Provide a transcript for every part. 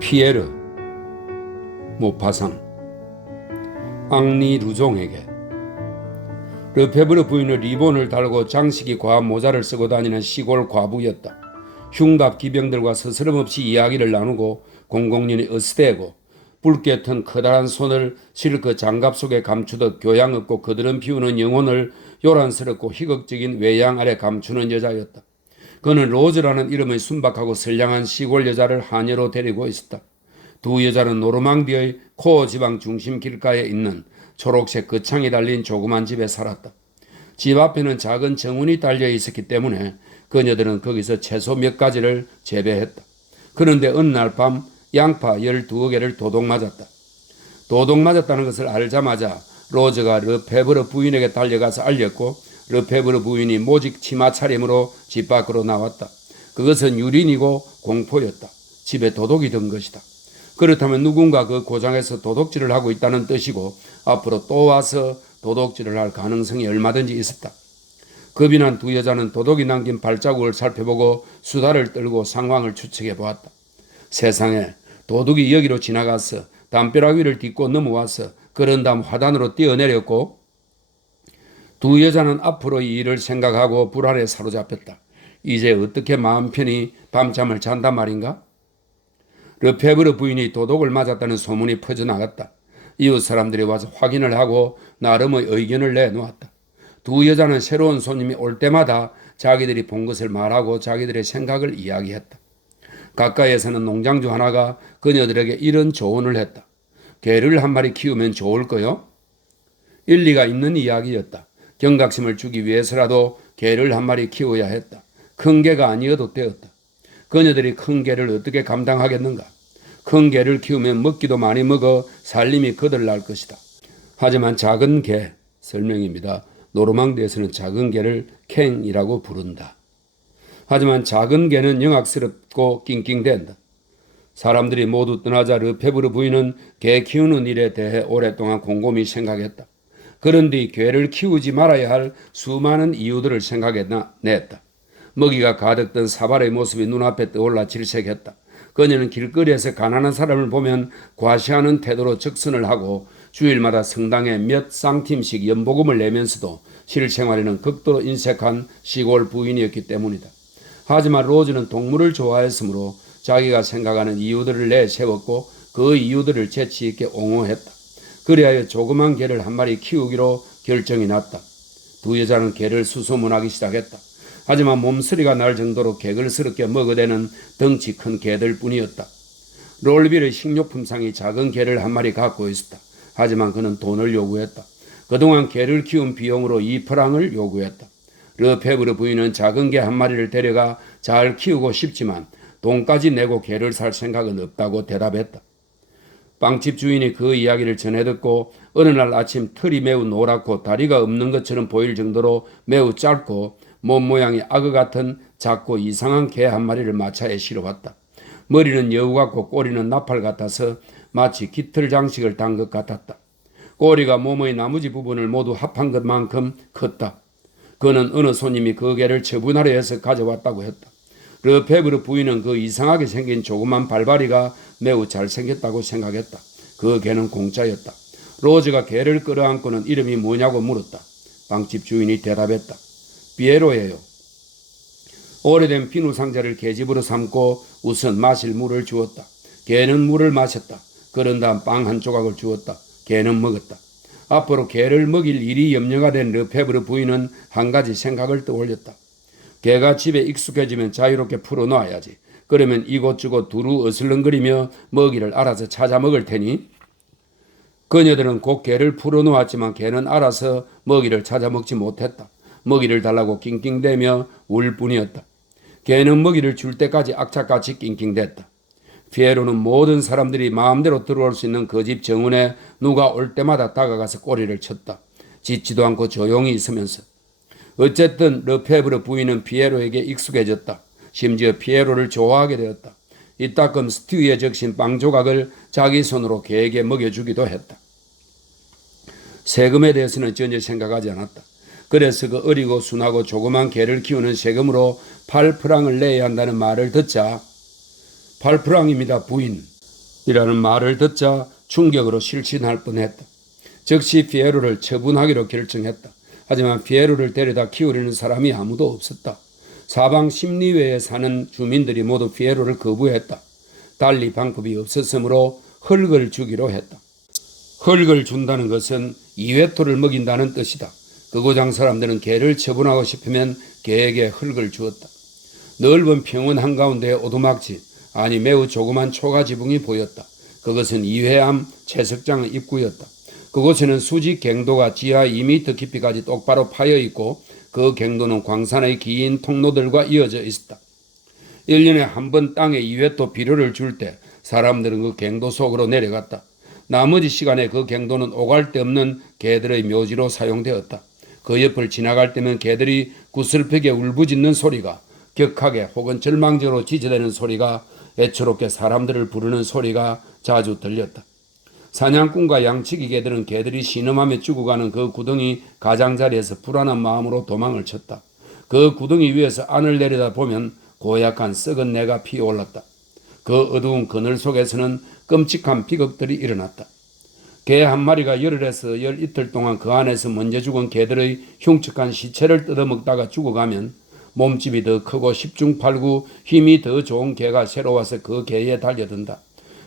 피에르 모파상 앙리 루종에게 르페브르 부인은 리본을 달고 장식이 과한 모자를 쓰고 다니는 시골 과부였다. 흉갑 기병들과 스스럼없이 이야기를 나누고 공공연히 으스대고 붉게 튼 커다란 손을 실크 장갑 속에 감추듯 교양 없고 그들은 피우는 영혼을 요란스럽고 희극적인 외양 아래 감추는 여자였다. 그는 로즈라는 이름의 순박하고 선량한 시골 여자를 하녀로 데리고 있었다. 두 여자는 노르망디의 코어 지방 중심 길가에 있는 초록색 거창이 달린 조그만 집에 살았다. 집 앞에는 작은 정원이 달려 있었기 때문에 그녀들은 거기서 채소 몇 가지를 재배했다. 그런데 어느 날 밤 양파 12개를 도둑 맞았다. 도둑 맞았다는 것을 알자마자 로즈가 르페브르 부인에게 달려가서 알렸고 르페브르 부인이 모직 치마 차림으로 집 밖으로 나왔다. 그것은 유린이고 공포였다. 집에 도둑이 든 것이다. 그렇다면 누군가 그 고장에서 도둑질을 하고 있다는 뜻이고 앞으로 또 와서 도둑질을 할 가능성이 얼마든지 있었다. 겁이 난 두 여자는 도둑이 남긴 발자국을 살펴보고 수다를 떨고 상황을 추측해 보았다. 세상에, 도둑이 여기로 지나가서 담벼락 위를 딛고 넘어와서 그런 다음 화단으로 뛰어내렸고 두 여자는 앞으로 이 일을 생각하고 불안에 사로잡혔다. 이제 어떻게 마음 편히 밤잠을 잔단 말인가? 르페브르 부인이 도둑을 맞았다는 소문이 퍼져나갔다. 이웃 사람들이 와서 확인을 하고 나름의 의견을 내놓았다. 두 여자는 새로운 손님이 올 때마다 자기들이 본 것을 말하고 자기들의 생각을 이야기했다. 가까이에서는 농장주 하나가 그녀들에게 이런 조언을 했다. 개를 한 마리 키우면 좋을 거요? 일리가 있는 이야기였다. 경각심을 주기 위해서라도 개를 한 마리 키워야 했다. 큰 개가 아니어도 되었다. 그녀들이 큰 개를 어떻게 감당하겠는가? 큰 개를 키우면 먹기도 많이 먹어 살림이 거들날 것이다. 하지만 작은 개, 설명입니다. 노르망디에서는 작은 개를 캥이라고 부른다. 하지만 작은 개는 영악스럽고 낑낑댄다. 사람들이 모두 떠나자 르페브르 부인은 개 키우는 일에 대해 오랫동안 곰곰이 생각했다. 그런데 개를 키우지 말아야 할 수많은 이유들을 생각해냈다. 먹이가 가득 든 사발의 모습이 눈앞에 떠올라 질색했다. 그녀는 길거리에서 가난한 사람을 보면 과시하는 태도로 적선을 하고 주일마다 성당에 몇 상팀씩 연보금을 내면서도 실생활에는 극도로 인색한 시골 부인이었기 때문이다. 하지만 로즈는 동물을 좋아했으므로 자기가 생각하는 이유들을 내세웠고 그 이유들을 재치 있게 옹호했다. 그리하여 조그만 개를 한 마리 키우기로 결정이 났다. 두 여자는 개를 수소문하기 시작했다. 하지만 몸서리가 날 정도로 개걸스럽게 먹어대는 덩치 큰 개들 뿐이었다. 롤빌의 식료품상이 작은 개를 한 마리 갖고 있었다. 하지만 그는 돈을 요구했다. 그동안 개를 키운 비용으로 2프랑을 요구했다. 르페브르 부인은 작은 개 한 마리를 데려가 잘 키우고 싶지만 돈까지 내고 개를 살 생각은 없다고 대답했다. 빵집 주인이 그 이야기를 전해 듣고 어느 날 아침 털이 매우 노랗고 다리가 없는 것처럼 보일 정도로 매우 짧고 몸 모양이 악어 같은 작고 이상한 개 한 마리를 마차에 실어봤다. 머리는 여우 같고 꼬리는 나팔 같아서 마치 깃털 장식을 단 것 같았다. 꼬리가 몸의 나머지 부분을 모두 합한 것만큼 컸다. 그는 어느 손님이 그 개를 처분하려 해서 가져왔다고 했다. 르페브르 부인은 그 이상하게 생긴 조그만 발바리가 매우 잘생겼다고 생각했다. 그 개는 공짜였다. 로즈가 개를 끌어안고는 이름이 뭐냐고 물었다. 빵집 주인이 대답했다. 피에로예요. 오래된 비누 상자를 개집으로 삼고 우선 마실 물을 주었다. 개는 물을 마셨다. 그런 다음 빵 한 조각을 주었다. 개는 먹었다. 앞으로 개를 먹일 일이 염려가 된 르페브르 부인은 한 가지 생각을 떠올렸다. 개가 집에 익숙해지면 자유롭게 풀어놓아야지. 그러면 이곳저곳 두루 어슬렁거리며 먹이를 알아서 찾아 먹을 테니. 그녀들은 곧 개를 풀어놓았지만 개는 알아서 먹이를 찾아 먹지 못했다. 먹이를 달라고 낑낑대며 울 뿐이었다. 개는 먹이를 줄 때까지 악착같이 낑낑댔다. 피에로는 모든 사람들이 마음대로 들어올 수 있는 그 집 정원에 누가 올 때마다 다가가서 꼬리를 쳤다. 짖지도 않고 조용히 있으면서. 어쨌든 르페브르 부인은 피에로에게 익숙해졌다. 심지어 피에로를 좋아하게 되었다. 이따금 스튜에 적신 빵 조각을 자기 손으로 개에게 먹여주기도 했다. 세금에 대해서는 전혀 생각하지 않았다. 그래서 그 어리고 순하고 조그만 개를 키우는 세금으로 8프랑을 내야 한다는 말을 듣자 8프랑입니다 부인. 이라는 말을 듣자 충격으로 실신할 뻔했다. 즉시 피에로를 처분하기로 결정했다. 하지만 피에로를 데려다 키우려는 사람이 아무도 없었다. 사방 심리외에 사는 주민들이 모두 피에로를 거부했다. 달리 방법이 없었으므로 흙을 주기로 했다. 흙을 준다는 것은 이회토를 먹인다는 뜻이다. 그 고장 사람들은 개를 처분하고 싶으면 개에게 흙을 주었다. 넓은 평원 한가운데 오두막집, 아니 매우 조그만 초가 지붕이 보였다. 그것은 이회암 채석장의 입구였다. 그곳에는 수직 갱도가 지하 2m 깊이까지 똑바로 파여 있고 그 갱도는 광산의 긴 통로들과 이어져 있었다. 1년에 한 번 땅에 이회토 비료를 줄 때 사람들은 그 갱도 속으로 내려갔다. 나머지 시간에 그 갱도는 오갈 데 없는 개들의 묘지로 사용되었다. 그 옆을 지나갈 때면 개들이 구슬프게 울부짖는 소리가, 격하게 혹은 절망적으로 지저대는 소리가, 애처롭게 사람들을 부르는 소리가 자주 들렸다. 사냥꾼과 양치기 개들은 개들이 신음하며 죽어가는 그 구덩이 가장자리에서 불안한 마음으로 도망을 쳤다. 그 구덩이 위에서 안을 내려다 보면 고약한 썩은 내가 피어올랐다. 그 어두운 그늘 속에서는 끔찍한 비극들이 일어났다. 개 한 마리가 열흘에서 열이틀 동안 그 안에서 먼저 죽은 개들의 흉측한 시체를 뜯어먹다가 죽어가면 몸집이 더 크고 십중팔구 힘이 더 좋은 개가 새로 와서 그 개에 달려든다.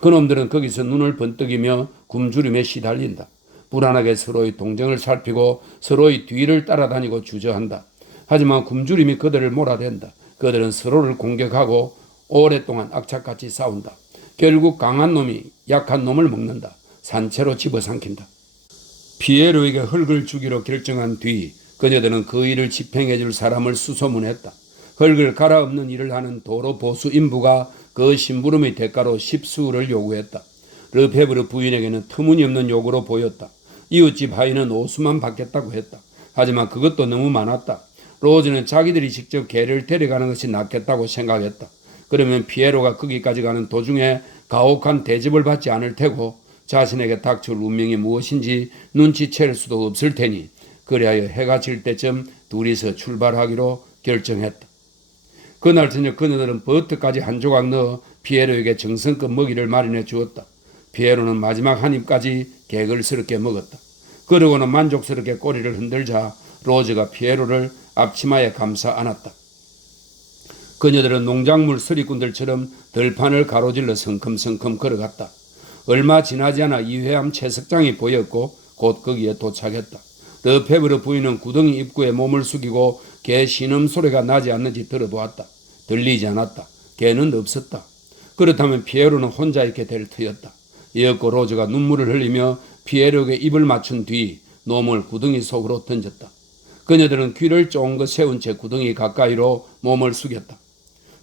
그놈들은 거기서 눈을 번뜩이며 굶주림에 시달린다. 불안하게 서로의 동정을 살피고 서로의 뒤를 따라다니고 주저한다. 하지만 굶주림이 그들을 몰아댄다. 그들은 서로를 공격하고 오랫동안 악착같이 싸운다. 결국 강한 놈이 약한 놈을 먹는다. 산채로 집어삼킨다. 피에로에게 흙을 주기로 결정한 뒤 그녀들은 그 일을 집행해 줄 사람을 수소문했다. 흙을 갈아엎는 일을 하는 도로 보수 인부가 그 심부름의 대가로 10수를 요구했다. 르페브르 부인에게는 터무니없는 요구로 보였다. 이웃집 하인은 5수만 받겠다고 했다. 하지만 그것도 너무 많았다. 로즈는 자기들이 직접 개를 데려가는 것이 낫겠다고 생각했다. 그러면 피에로가 거기까지 가는 도중에 가혹한 대접을 받지 않을 테고 자신에게 닥칠 운명이 무엇인지 눈치챌 수도 없을 테니 그리하여 해가 질 때쯤 둘이서 출발하기로 결정했다. 그날 저녁 그녀들은 버터까지 한 조각 넣어 피에로에게 정성껏 먹이를 마련해 주었다. 피에로는 마지막 한 입까지 개걸스럽게 먹었다. 그러고는 만족스럽게 꼬리를 흔들자 로즈가 피에로를 앞치마에 감싸 안았다. 그녀들은 농작물 서리꾼들처럼 들판을 가로질러 성큼성큼 걸어갔다. 얼마 지나지 않아 이회암 채석장이 보였고 곧 거기에 도착했다. 르페브르 부인은 구덩이 입구에 몸을 숙이고 개 신음소리가 나지 않는지 들어보았다. 들리지 않았다. 개는 없었다. 그렇다면 피에로는 혼자 있게 될 터였다. 이윽고 로즈가 눈물을 흘리며 피에로에게 입을 맞춘 뒤 놈을 구덩이 속으로 던졌다. 그녀들은 귀를 쫑긋 세운 채 구덩이 가까이로 몸을 숙였다.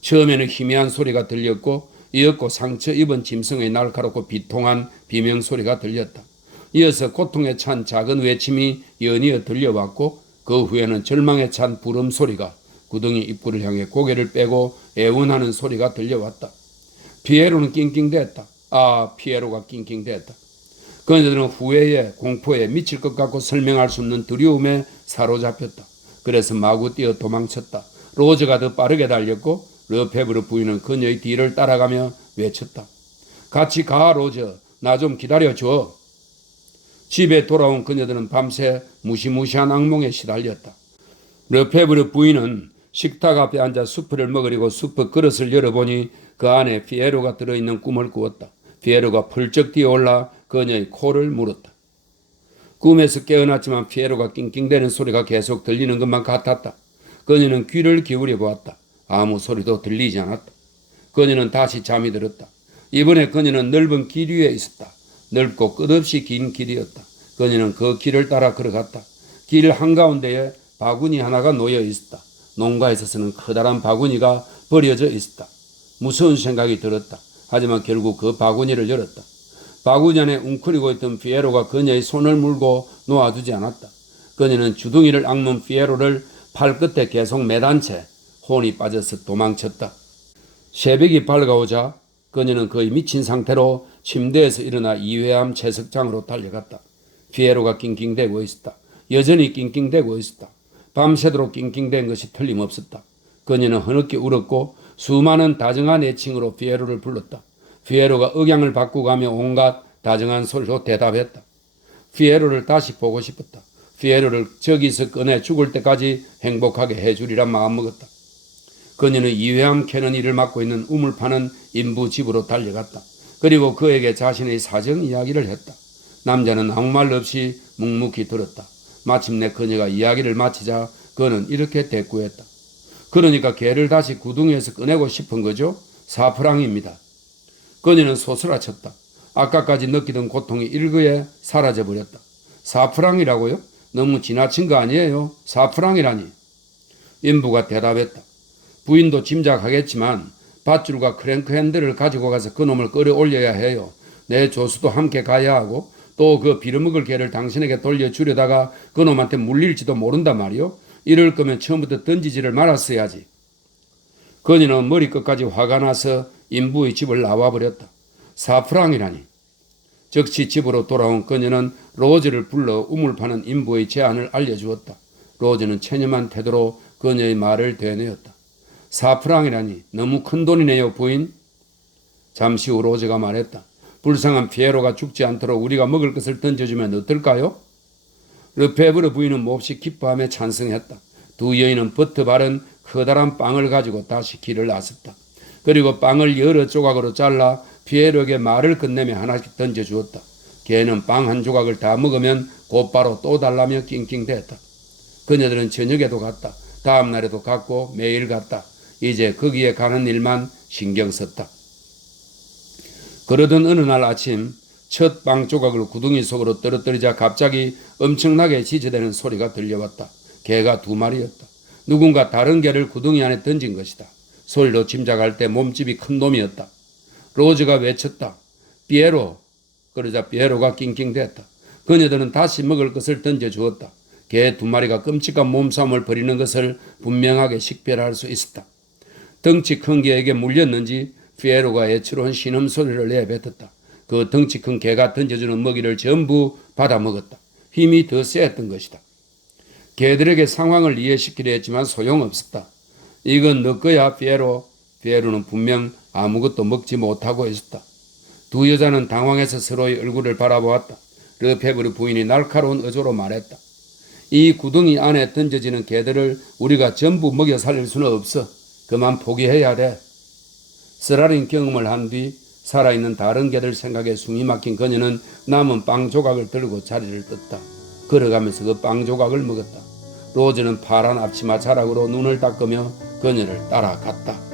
처음에는 희미한 소리가 들렸고 이윽고 상처 입은 짐승의 날카롭고 비통한 비명소리가 들렸다. 이어서 고통에 찬 작은 외침이 연이어 들려왔고 그 후에는 절망에 찬 부름소리가 구덩이 입구를 향해 고개를 빼고 애원하는 소리가 들려왔다. 피에로는 낑낑댔다. 피에로가 낑낑댔다. 그녀들은 후회에 공포에 미칠 것 같고 설명할 수 없는 두려움에 사로잡혔다. 그래서 마구 뛰어 도망쳤다. 로즈가 더 빠르게 달렸고 르페브르 부인은 그녀의 뒤를 따라가며 외쳤다. 같이 가 로즈. 나 좀 기다려줘. 집에 돌아온 그녀들은 밤새 무시무시한 악몽에 시달렸다. 르페브르 부인은 식탁 앞에 앉아 수프를 먹으려고 수프 그릇을 열어보니 그 안에 피에로가 들어있는 꿈을 꾸었다. 피에로가 펄쩍 뛰어올라 그녀의 코를 물었다. 꿈에서 깨어났지만 피에로가 낑낑대는 소리가 계속 들리는 것만 같았다. 그녀는 귀를 기울여 보았다. 아무 소리도 들리지 않았다. 그녀는 다시 잠이 들었다. 이번에 그녀는 넓은 길 위에 있었다. 넓고 끝없이 긴 길이었다. 그녀는 그 길을 따라 걸어갔다. 길 한가운데에 바구니 하나가 놓여 있었다. 농가에 있어서는 커다란 바구니가 버려져 있었다. 무서운 생각이 들었다. 하지만 결국 그 바구니를 열었다. 바구니 안에 웅크리고 있던 피에로가 그녀의 손을 물고 놓아두지 않았다. 그녀는 주둥이를 앙는 피에로를 팔끝에 계속 매단 채 혼이 빠져서 도망쳤다. 새벽이 밝아오자 그녀는 거의 미친 상태로 침대에서 일어나 이회암 채석장으로 달려갔다. 피에로가 낑낑대고 있었다. 여전히 낑낑대고 있었다. 밤새도록 낑낑댄 것이 틀림없었다. 그녀는 흐느끼 울었고 수많은 다정한 애칭으로 피에로를 불렀다. 피에로가 억양을 바꾸가며 온갖 다정한 소리로 대답했다. 피에로를 다시 보고 싶었다. 피에로를 저기서 꺼내 죽을 때까지 행복하게 해주리라 마음먹었다. 그녀는 이회함 캐너니를 맡고 있는 우물 파는 인부 집으로 달려갔다. 그리고 그에게 자신의 사정 이야기를 했다. 남자는 아무 말 없이 묵묵히 들었다. 마침내 그녀가 이야기를 마치자 그는 이렇게 대꾸했다. 그러니까 개를 다시 구덩이에서 꺼내고 싶은 거죠? 4프랑입니다. 그녀는 소스라쳤다. 아까까지 느끼던 고통이 일거에 사라져버렸다. 4프랑이라고요? 너무 지나친 거 아니에요? 4프랑이라니. 인부가 대답했다. 부인도 짐작하겠지만 밧줄과 크랭크 핸들을 가지고 가서 그놈을 끌어올려야 해요. 내 조수도 함께 가야 하고 또 그 빌어먹을 개를 당신에게 돌려주려다가 그놈한테 물릴지도 모른단 말이요. 이럴 거면 처음부터 던지지를 말았어야지. 그녀는 머리끝까지 화가 나서 인부의 집을 나와버렸다. 4프랑이라니. 즉시 집으로 돌아온 그녀는 로즈를 불러 우물 파는 인부의 제안을 알려주었다. 로즈는 체념한 태도로 그녀의 말을 되뇌었다. 4프랑이라니 너무 큰 돈이네요, 부인. 잠시 후 로즈가 말했다. 불쌍한 피에로가 죽지 않도록 우리가 먹을 것을 던져주면 어떨까요? 르페브르 부인은 몹시 기뻐하며 찬성했다. 두 여인은 버터 바른 커다란 빵을 가지고 다시 길을 나섰다. 그리고 빵을 여러 조각으로 잘라 피에로에게 말을 끝내며 하나씩 던져주었다. 걔는 빵 한 조각을 다 먹으면 곧바로 또 달라며 낑낑댔다. 그녀들은 저녁에도 갔다. 다음 날에도 갔고 매일 갔다. 이제 거기에 가는 일만 신경 썼다. 그러던 어느 날 아침 첫 빵 조각을 구덩이 속으로 떨어뜨리자 갑자기 엄청나게 지저대는 소리가 들려왔다. 개가 2마리였다. 누군가 다른 개를 구덩이 안에 던진 것이다. 소리로 짐작할 때 몸집이 큰 놈이었다. 로즈가 외쳤다. 피에로. 그러자 피에로가 낑낑댔다. 그녀들은 다시 먹을 것을 던져주었다. 개 2마리가 끔찍한 몸싸움을 벌이는 것을 분명하게 식별할 수 있었다. 덩치 큰 개에게 물렸는지 피에로가 애처로운 신음소리를 내뱉었다. 그 덩치 큰 개가 던져주는 먹이를 전부 받아먹었다. 힘이 더 세했던 것이다. 개들에게 상황을 이해시키려 했지만 소용없었다. 이건 너 거야, 피에로. 피에로는 분명 아무것도 먹지 못하고 있었다. 두 여자는 당황해서 서로의 얼굴을 바라보았다. 르페브르 부인이 날카로운 어조로 말했다. 이 구덩이 안에 던져지는 개들을 우리가 전부 먹여 살릴 수는 없어. 그만 포기해야 돼. 쓰라린 경험을 한 뒤 살아있는 다른 개들 생각에 숨이 막힌 그녀는 남은 빵 조각을 들고 자리를 떴다. 걸어가면서 그 빵 조각을 먹었다. 로즈는 파란 앞치마 자락으로 눈을 닦으며 그녀를 따라갔다.